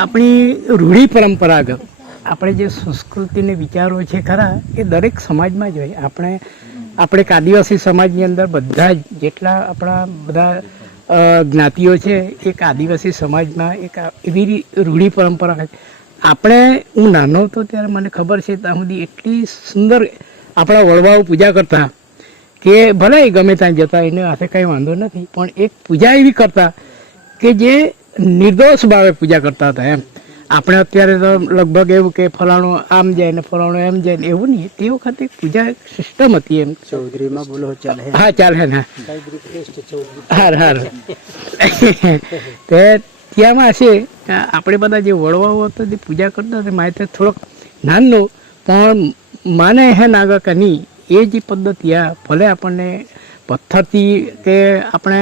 આપણી રૂઢિ પરંપરાગત આપણે જે સંસ્કૃતિને વિચારો છે ખરા એ દરેક સમાજમાં જ હોય. આપણે એક આદિવાસી સમાજની અંદર બધા જ જેટલા આપણા બધા જ્ઞાતિઓ છે એક આદિવાસી સમાજમાં એક એવી રૂઢિ પરંપરા. હું નાનો હતો ત્યારે મને ખબર છે ત્યાં સુધી એટલી સુંદર આપણા વડવાઓ પૂજા કરતા કે ભલે એ ગમે ત્યાં જતા એને હાથે કંઈ વાંધો નથી, પણ એક પૂજા એવી કરતા કે જે નિર્દોષ ભાવે પૂજા કરતા હતા એમ. આપણે અત્યારે તો લગભગ એવું કે ફલાણું આમ જાય ને ફલાણું એમ જાય ને એવું નહીં. તે વખતે પૂજા સિસ્ટમ હતી એમ. ચૌધરીમાં બોલો ચાલે? હા ચાલે ને. હાર તે ત્યાંમાં છે આપણે બધા જે વડવાઓ હતા તે પૂજા કરતા હતા. મારે થોડોક નાનો પણ માને હે નાગા કે નહીં એ જે પદ્ધતિ આ ભલે આપણને પથ્થરથી કે આપણે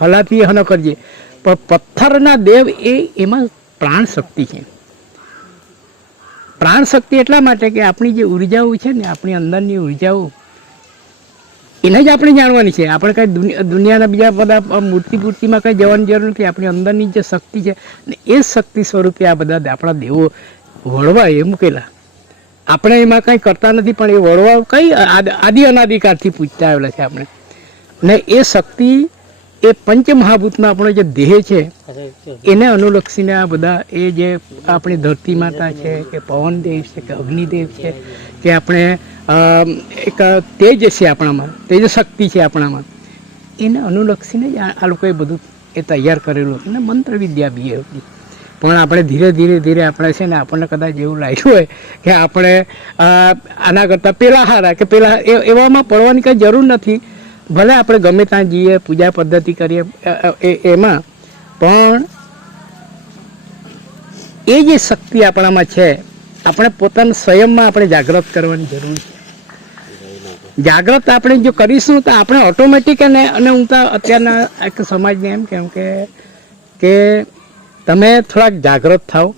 હલાથી ન કરીએ પણ પથ્થરના દેવ એમાં પ્રાણ શક્તિ છે. પ્રાણ શક્તિ એટલા માટે કે આપણી જે ઉર્જાઓ છે ને આપણી અંદરની ઉર્જાઓ એને જ આપણે જાણવાની છે. આપણે કાંઈ દુનિયાના બીજા બધા મૂર્તિમાં કંઈ જવાની જરૂર નથી. આપણી અંદરની જે શક્તિ છે ને એ શક્તિ સ્વરૂપે આ બધા આપણા દેવો વડવા એ મૂકેલા. આપણે એમાં કંઈ કરતા નથી પણ એ વડવા કંઈ આદિ અનાદિકાળથી પૂજતા આવેલા છે આપણે. ને એ શક્તિ એ પંચમહાભૂતમાં આપણો જે દેહ છે એને અનુલક્ષીને આ બધા એ જે આપણી ધરતી માતા છે કે પવનદેવ છે કે અગ્નિદેવ છે કે આપણે એક તેજ છે આપણામાં, તેજ શક્તિ છે આપણામાં, એને અનુલક્ષીને જ આ લોકોએ બધું એ તૈયાર કરેલું હતું. અને મંત્ર વિદ્યા બી હતી. પણ આપણે ધીરે આપણે છે ને આપણને કદાચ એવું લાગ્યું હોય કે આપણે આના કરતાં પેલા હારા કે પેલા એવામાં પડવાની કંઈ જરૂર નથી. ભલે આપણે ગમે ત્યાં જઈએ પૂજા પદ્ધતિ કરીએ એમાં પણ એ જે શક્તિ આપણામાં છે આપણે પોતાના સ્વયંમાં આપણે જાગૃત કરવાની જરૂર છે. જાગૃત આપણે જો કરીશું તો આપણે ઓટોમેટિક અને હું તો અત્યારના એક સમાજને એમ કેમ કે તમે થોડાક જાગૃત થાઓ,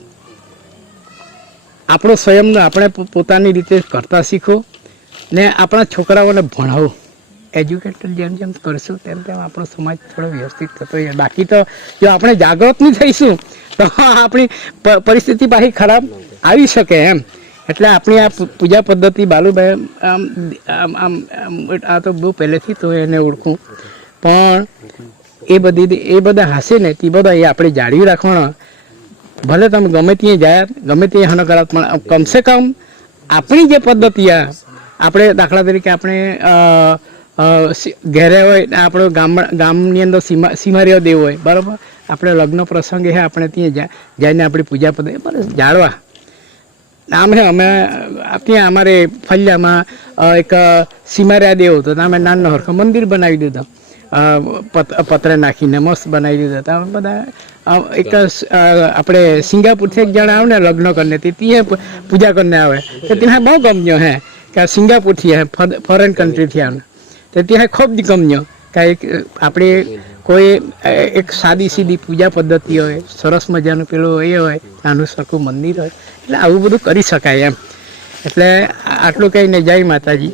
આપણો સ્વયંનો આપણે પોતાની રીતે કરતા શીખો ને આપણા છોકરાઓને ભણાવો. એજ્યુકેટેડ જેમ કરશું તેમ આપણો સમાજ થોડો વ્યવસ્થિત થતો હોય. બાકી તો જો આપણે જાગૃત નહીં થઈશું તો આપણી પરિસ્થિતિ પાછી ખરાબ આવી શકે એમ. એટલે આપણી આ પૂજા પદ્ધતિ બાલુભાઈ આ તો બહુ પહેલેથી તો એને ઓળખું પણ એ બધા હશે ને તે બધા એ આપણે જાળવી રાખવાના. ભલે તમે ગમે ત્યાં જાય ગમે ત્યાં હન કરાત પણ કમસે કમ આપણી જે પદ્ધતિ આપણે દાખલા તરીકે આપણે ઘેરે હોય આપણો ગામની અંદર સીમારીઓ દેવ હોય બરાબર, આપણે લગ્ન પ્રસંગે આપણે ત્યાં જઈને આપણી પૂજા પદ્ધતિ બસ જાળવા. આમ હે અમે ત્યાં અમારે ફળિયામાં એક સીમારિયા દેવ હતો, અમે નાનો હરખો મંદિર બનાવી દીધો, પતરે નાખીને મસ્ત બનાવી દીધો. ત્યાં બધા એક આપણે સિંગાપુરથી એક જણા આવે ને લગ્ન કરીને ત્યાં પૂજા કરીને આવે તો ત્યાં બહુ ગમ્યો હે કે સિંગાપુરથી હે ફોરેન કન્ટ્રીથી આવે તો ત્યાં ખૂબ જ ગમ્યો. કાંઈક આપણે કોઈ એક સાદી સીધી પૂજા પદ્ધતિ હોય, સરસ મજાનું પેલું એ હોય, નાનું સરખું મંદિર હોય, એટલે આવું બધું કરી શકાય એમ. એટલે આટલું કહીને જય માતાજી.